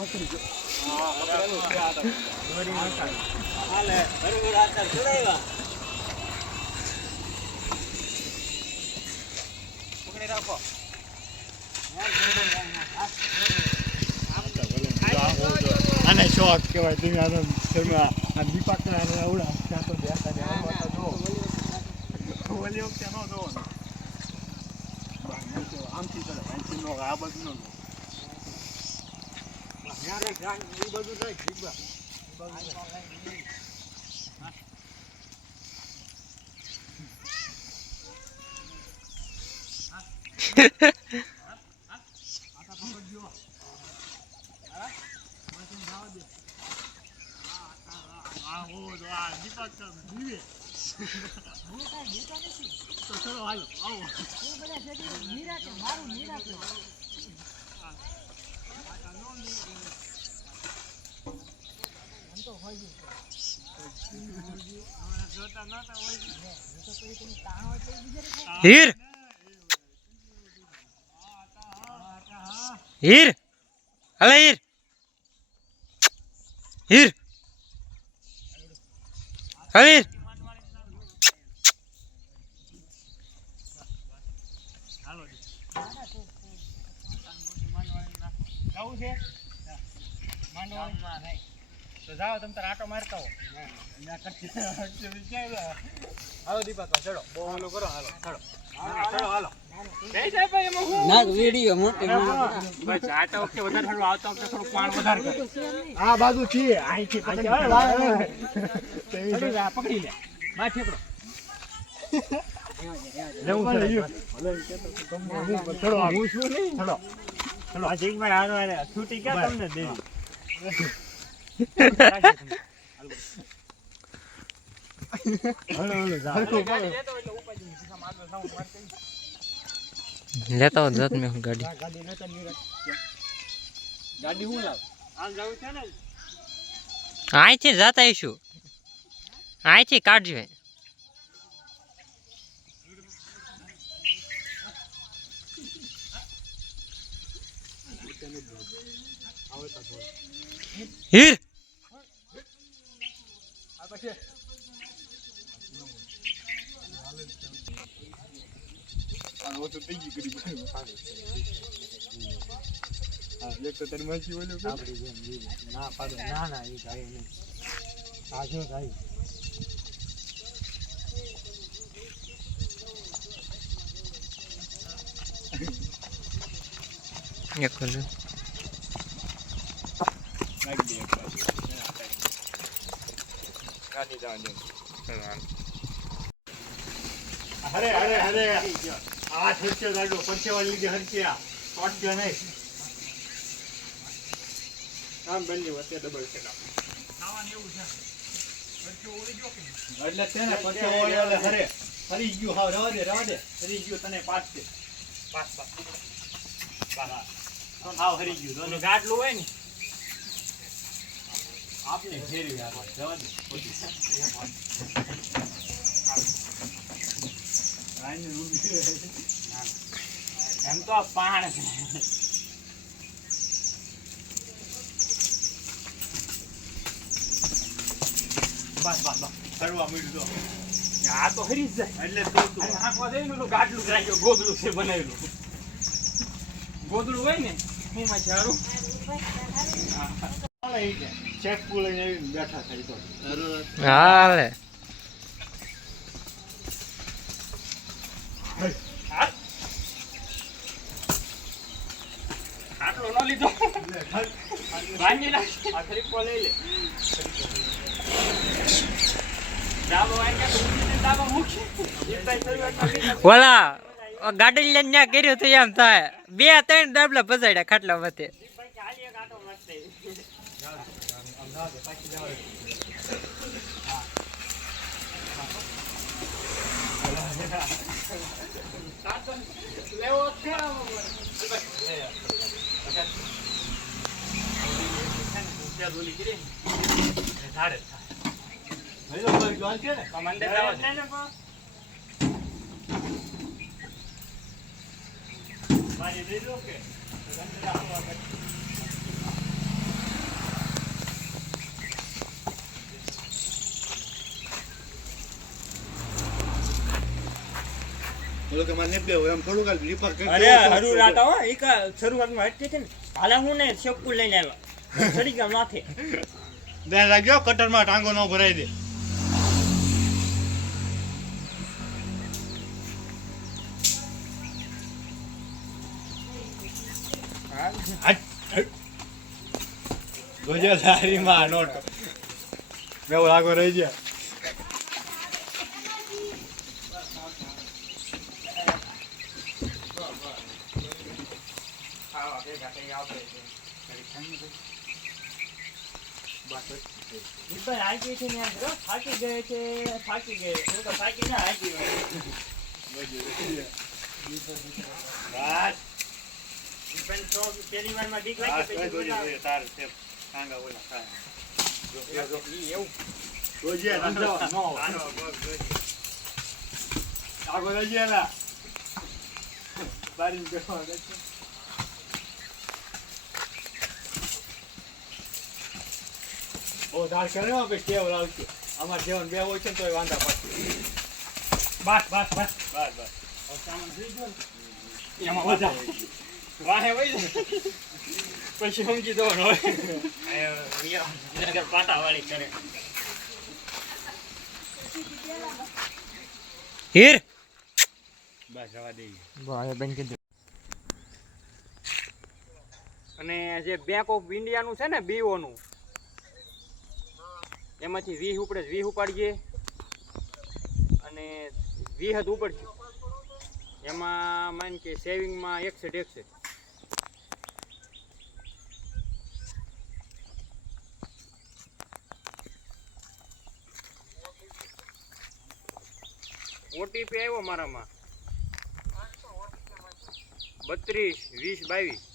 આને શોખ કહેવાય તમે આ દીપક આવડા ત્યાં તો બેસતા જો ઓલી વખતે ન જોવો આમથી કરે આમથી નો આ બધું નો યારે ગાન એ બધું જાય જીબા તો ચલો હાલો આવો હીર હીર હલે હીર હીર હલે જવું છે માંડવામાં નહીં તો જાઓ તમે તાર આટો મારતા હો હાલો દીપક ચડો બહુ ઓલો કરો હાલો ચડો ચડો હાલો ના વિડિયો મોટે બસ આટા વખતે વધારે થોડું આવતા વખતે થોડું પાણ વધારે કરે આ બાજુ છે અહીંથી પકડી લે માં ઠેકડો લેવું છે ચડો હું શું નહીં ચડો ચલો આ જીગમાં આનો આને છૂટી ક્યાં તમને દેવી લેતા હો જાત મેં ગાડી ગાડી હું લાવ આમ જાવ છે ને અહીંથી જાતા આવીશું અહીંથી કાઢજો હીર ના એ જાય નહીં આજો જાય એક ખોલું અરે અરે અરે આ ઠેક્યો ગાડો પંચેવાળી લીધી હરક્યા ટોટક્યો નહીં આમ બંને વચ્ચે ડબલ છે ખાવાનું એવું છે એટલે છે ને પંચેવાળી વાળે હરે હરી ગયું હાવ રવા દે હરી ગયું તને પાસ છે પાસ હાવ હરી ગયું ગાડલું હોય ને આપને ફેરવી જવા દે એમ તો આ પાણ છે બસ ફરવા મળ્યું આ તો હરી જ જાય એટલે આંખમાં જઈને ગાડલું રાખ્યો ગોદડું છે બનાવેલું ગોદડું હોય ને હું માં સારું ચેક પુલ બેઠા થાય તો હાલે આટલો ન લીધો ભાંગી નાખ આ ખરીપો લઈ લે દાબો આઈ કે દાબો મૂકી ઓલા ગાડી લઈને ત્યાં કર્યું તો એમ થાય 2-3 દાબલા પસાડ્યા ખાટલા માથે લેવો છે બોલી કરી ધાડે ભાઈ લો ભાઈ જોન છે ને કમાન્ડર લાવો ને મારી દે દો કે કે મારે ને બેવું એમ થોડું કાલ રીપર કરી અરે હરુ રાટા હો એક શરૂઆતમાં હટતી હતી ને હાલા હું ને શેપકુ લઈને આવ્યા ચડી ગયા માથે ધ્યાન રાખજો કટરમાં ટાંગો ન ભરાઈ દે ગુજરાતીમાં નોટ મેં લાગો રહી ગયા થાકી ગયે છે થાકી ગયે હું તો થાકી ના હાકી પણ તો પહેલી વારમાં બીક લાગે પછી તાર છે ટાંગા ઓલા થાય એવું જોજે નો આગો રહી ગયા બારી બેઠવા દે ઓ ધાર કરે આપણે કેવ લાવશે અમાર જીવન બે હોય છે તોય વાંધા પડશે બસ બસ બસ બસ બસ સામાન જોઈ દો એમાં મજા વાહે વઈ પછી સમજી દો ને હવે પાટા વાળી કરે હીર બસ રવા દે ભાઈ બેન કીધું અને જે બેંક ઓફ ઇન્ડિયાનું છે ને બીઓનું એમાંથી 20 ઉપડે 20 ઉપાડીએ અને 20 જ ઉપડશે એમાં માન કે સેવિંગમાં 61 ઓટીપી આવ્યો મારામાં 32 20 22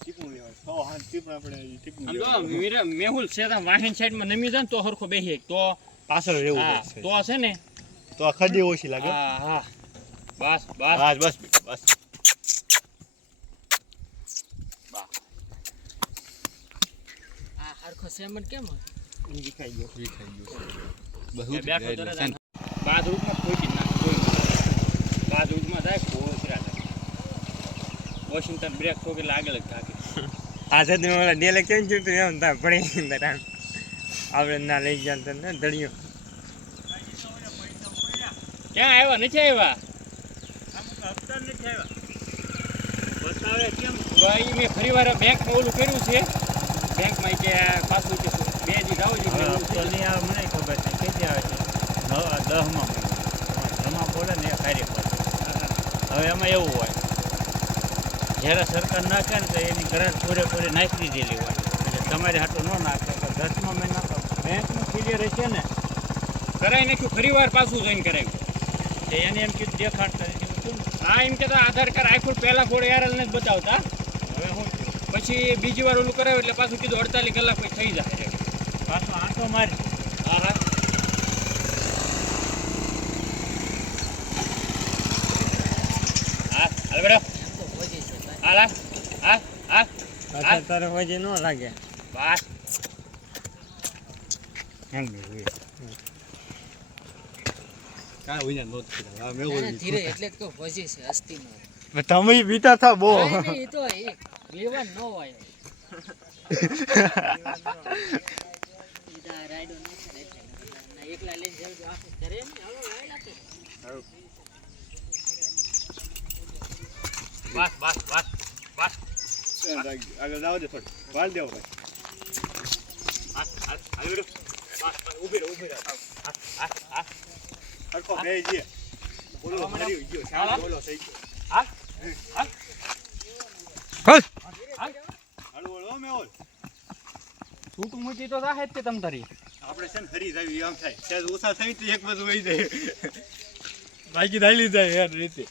ટીપું લેવા સો હાથ ટીપું આપણે ટીપું મેહુલ છે વાહન સાઈડમાં નમી જાય ને તો હરખો બેહી તો પાછળ રહેવું હા, પડશે તો છે ને તો આ ખડી ઓછી લાગે હા હા બસ બસ હા બસ બસ આ હરખો સેમન્ટ કેમ હોય વિખાઈ ગયો બસ બેઠો તરત બાથરૂમમાં ખોટી નાખ બાથરૂમમાં જાય ખોસરા વોશિંગ્ટન બ્રેક તો કે લાગે જ થાકે આ સાથે ઓલા ડેલે કેમ જોતું એમ તા પડી અંદર આપણે ના લઈ ગયા તો ને દળિયો ક્યાં આવ્યા નથી આવ્યા બતાવે કેમ ભાઈ મેં ફરી વાર બેંકમાં ઓલું કર્યું છે બેંકમાં કે પાછું કે 2 દી જાવ મને ખબર છે કેથી આવે છે 10માં જમા બોલે ને એ કાર્ય કરે હવે એમાં એવું હોય જ્યારે સરકાર નાખે ને તો એની ગ્રાન્ટ પૂરેપૂરી નાખી દીધેલી હોય એટલે તમારે હાટું ન નાખે તો 10મા મહિના બેંકનું ક્લિયર હશે ને કરાવી નાખ્યું ફરી વાર પાછું જોઈન કરાવ્યું તો એને એમ કીધું દેખાડતા હા એમ કહેતા આધાર કાર્ડ આખું પહેલા ફોડ યાર ને જ બતાવતા હવે શું પછી બીજી વાર ઓલું કરાવ્યું એટલે પાછું કીધું 48 કલાક પછી થઈ જાય પાછો આંટો મારી હા હા હા હાલ બેડો તો પહોંચી છે હાલ હા હા પાછા તારે વજે ન લાગે બસ કાંઈ હોય નહોતું કીધું મેં ધીરે એટલે જ કહું પહોંચી છે હસ્તી નો તમે બીતા થા બહુ એ તો એક બેવાન ન હોય રાઈડો ન કરે એટલે એકલા લઈને જવું તો આખું ઘરે ને હાલો રાઈડ આપે બસ બસ બસ બસ આગળ જાવ દે થોડું વાળ દેવો ભાઈ હાલ હાલ બેડો બસ ઊભી રહો હા હરખો બે જઈએ બોલો હા, મારી ગયો હા. શાંત બોલો થઈ ગયો હાલ હાલ હલ હાલ હાલો બોલો મેહોલ છૂટું મૂકી તો જાહે જ તે તમ તારી આપણે છે ને હરી જાવી આમ થાય સહેજ ઓછા થઈ તો એક બાજુ વહી જાય બાકી ધાલી જાય યાર રીતે